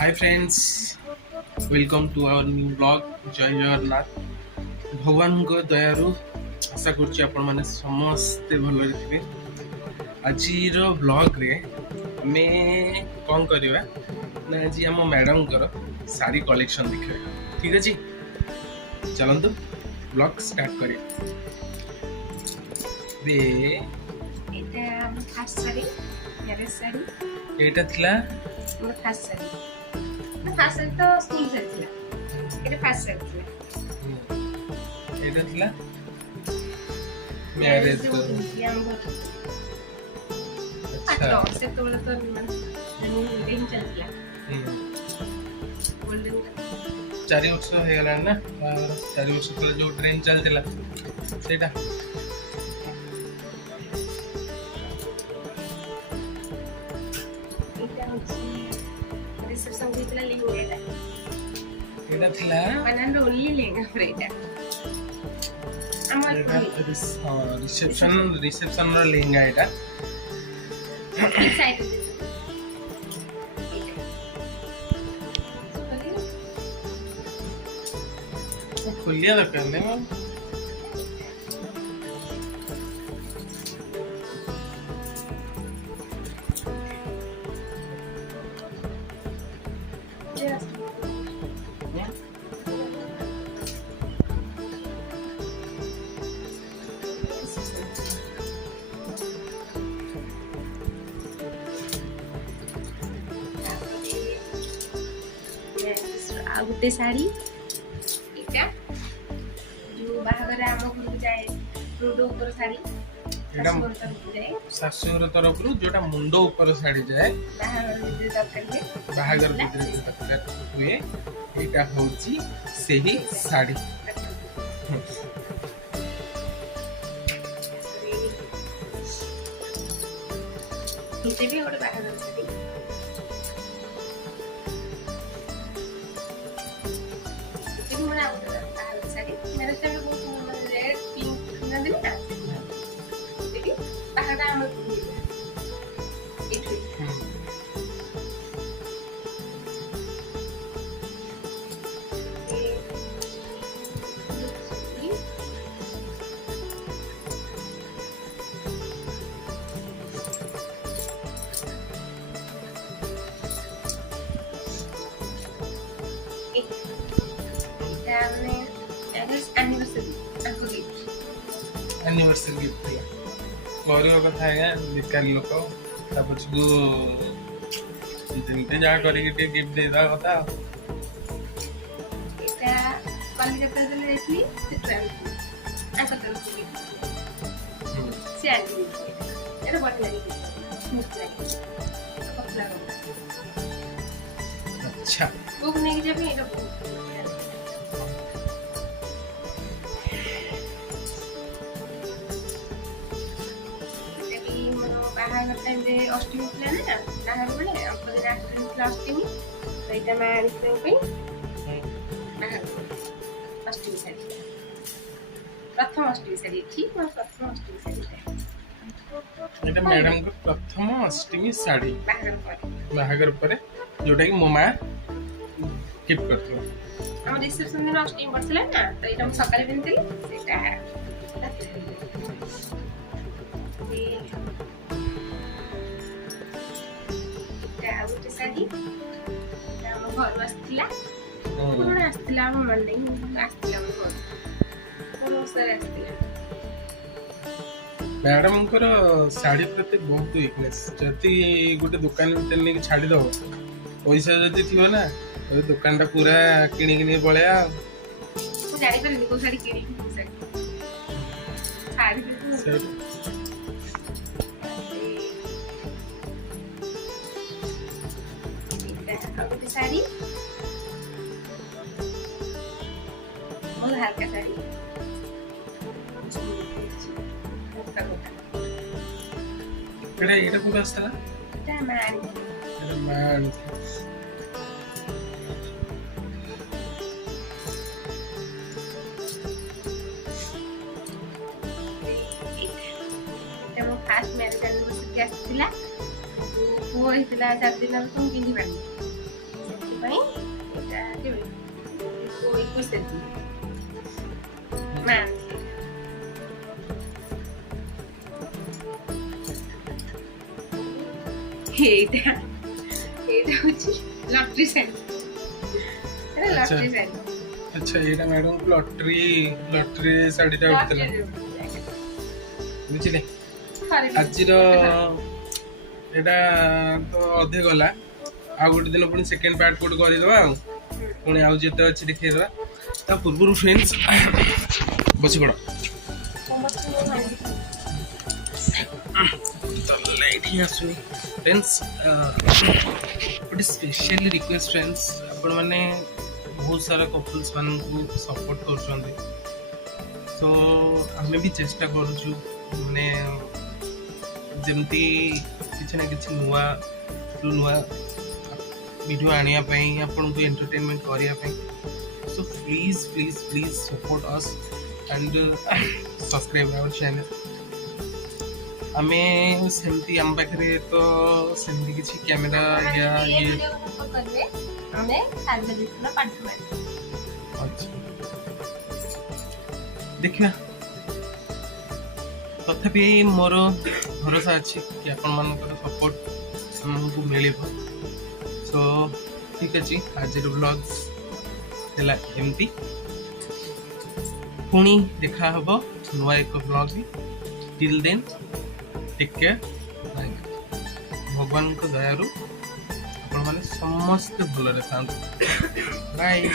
Hi friends, welcome to our new vlog. जय जगन्नाथ भगवान को दयारु आशा करुच्ची आपण माने समस्ते भलरे थिबे। आजिर व्लॉग रे आमे कोन करबा ना आज हम मैडम कर साड़ी कलेक्शन देखबा। ठीक अछि, चलंतु व्लॉग स्टार्ट करिया। बे এটা আমার ফার্স্ট শাড়ি, ম্যারেজ শাড়ি। एटा थिला আমার ফার্স্ট শাড়ি, ফার্স্ট শাড়ি তো স্কুল শাড়ি ছিল, এটা ফার্স্ট শাড়ি ছিল। एटा थिला मैरिज को। अच्छा से तो बोला तो মানে রিং চলছিল গোল্ডেন 4 वर्ष हो गला ना, 4 वर्ष तले जो ट्रेन चलतिला सेटा এটা হচ্ছে রিসেপশন দিছিল লেহেঙ্গা। एटा थिला বানানো ওনলি লেহেঙ্গা ফর এটা আমার रिसेप्शन रो लेहेंगा एटा সাইড खुलिया दरकार नहीं मैम। ଆଉ ଗୋଟେ ଶାଢ଼ୀ ଏଇଟା ଯୋଉ ବାହାଘର ଆମ ଘରକୁ ଯାଏ ମୁଣ୍ଡ ଉପର ଶାଢ଼ୀ एटा ଶାଶୁଘର ତରଫରୁ ଯାଏ शाशुर तरफ रु जोटा मुंडो ऊपर साड़ी जाए ବାହାଘର ଭିତରେ ଦରକାର ହୁଏ बाहागर भितर दरकार हुए एटा होची सेही साड़ी। ଏଇଟା ବି ଗୋଟେ ବାହାଘର ଶାଢ଼ୀ ଏଠି ମୋର ଆଉ ଗୋଟେ ବାହାଘର ଶାଢ଼ୀ ମ୍ୟାରେଜ ଶାଢ଼ୀ ବହୁତ ରେଡ୍ ପିଙ୍କ କିଣିଦେଲି ନା ଏଠି ବାହାଘର ଆମର ଏଇଠୁ एनिवर्सरी गिफ्ट थिला गरीब कथा है बेकार लोक ता पछकू जिनते जा करी के गिफ्ट दे दा कथा এটা কলিকতা দিলে দেখি ট্রাভেল আচ্ছা তো সে আনি এটা বড় লাগে স্মুথ লাগে পতলা লাগে अच्छा বুক নিয়ে যাবে এটা ବାହାଘର ଟାଇମରେ ଅଷ୍ଟମୀ ଥିଲା ନା ବାହାଘର ବେଳେ ଅଳ୍ପ ଦିନ ଆଗରୁ ଥିଲା ଅଷ୍ଟମୀ ତ ଏଇଟା ମା ଆଣିଥିଲେ ମୋ ପାଇଁ ବାହାଘର ଅଷ୍ଟମୀ ଶାଢ଼ୀ ପ୍ରଥମ ଅଷ୍ଟମୀ ଶାଢ଼ୀ ଏଠି ମୋର ପ୍ରଥମ ଅଷ୍ଟମୀ ଶାଢ଼ୀ एटा मैडम को प्रथम अष्टमी साड़ी ବାହାଘର बाहागर ପରେ परे जोटा कि मो मां गिफ्ट करथो। ଆମ ରିସେପସନ ଦିନ ଅଷ୍ଟମୀ ପଡ଼ିଥିଲା ନା ତ ଏଇଟା ମୁଁ ସକାଳେ ପିନ୍ଧିଥିଲି ସେଇଟା ରାତିରେ ଆଉ ଗୋଟେ ଶାଢ଼ୀ ଆମ ଘରୁ ଆସିଥିଲା ପୁରୁଣା ଆସିଥିଲା ଆମ ମନେ ଆସିଥିଲା ଆମ ଘରୁ କୋଉ ବର୍ଷରେ ଆସିଥିଲା मैडम कर साड़ी प्रति बहुत वीकनेस जति गोटे दुकान भीतर नहीं छाड़ी दो पैसा जति थी ना तो दुकान टा पूरा किणी किणी पळया ମୁଁ ଜାଣିପାରିନି କୋଉ ଶାଢ଼ୀ କିଣିକି କୋଉ ଶାଢ଼ୀ ଆଉ ଗୋଟେ ଶାଢ଼ୀ ବହୁତ ହାଲକା ଶାଢ଼ୀ एटा एटा कोन आस्ता এটা মা আনিছিল एटा मान এটা ମୋ ଫାର୍ଷ୍ଟ ମ୍ୟାରେଜ୍ ଆନିଭର୍ସରୀ ଆସିଥିଲା ପୁଅ ହେଇଥିଲା 4 ଦିନ ମୁଁ ପିନ୍ଧି ପାରିନି ପାଇଁ ଏଇଟା କେବେ 21 ତାରିଖ ମା এইটা এইটা হচ্ছে লটারি সেন্ট এটা লটারি সেন্ট अच्छा एटा मैडम लॉटरी साडीटा उठतला बुझिले आजिर एटा तो अधे गला आ गोटे दिन पुणी सेकेंड पार्ट कोड करदबा आ पुणी आउ जेते अछि देखैदबा ता पूर्व फ्रेंड्स बसी पड़ लाइट ही आसुनी फ्रेंड्स गोटे स्पेशली रिक्वेस्ट फ्रेंड्स आपण माने बहुत सारा कपल्स मान को सपोर्ट कर सो आमे भी चेष्टा करूछु माने जेमती किछ ना किछ नुआ वीडियो आनिया पई आपन को एंटरटेनमेंट करिया पई so please please please support us and subscribe our channel आमे सेमती हम पाखरे तो सेमती किछ कैमरा या ये हमें सार्वजनिक पाठ मारी अच्छा देखिया तथापि मोर भरोसा अच्छी कि आपण मानकर सपोर्ट हमको मिलिबो सो ठीक अछि आज व्लॉग्स हला एमती पुणी देखा हबो नुआ एक vlog till then take care भगवान को दयारु आपण माने समस्त भलरे थांतु बाय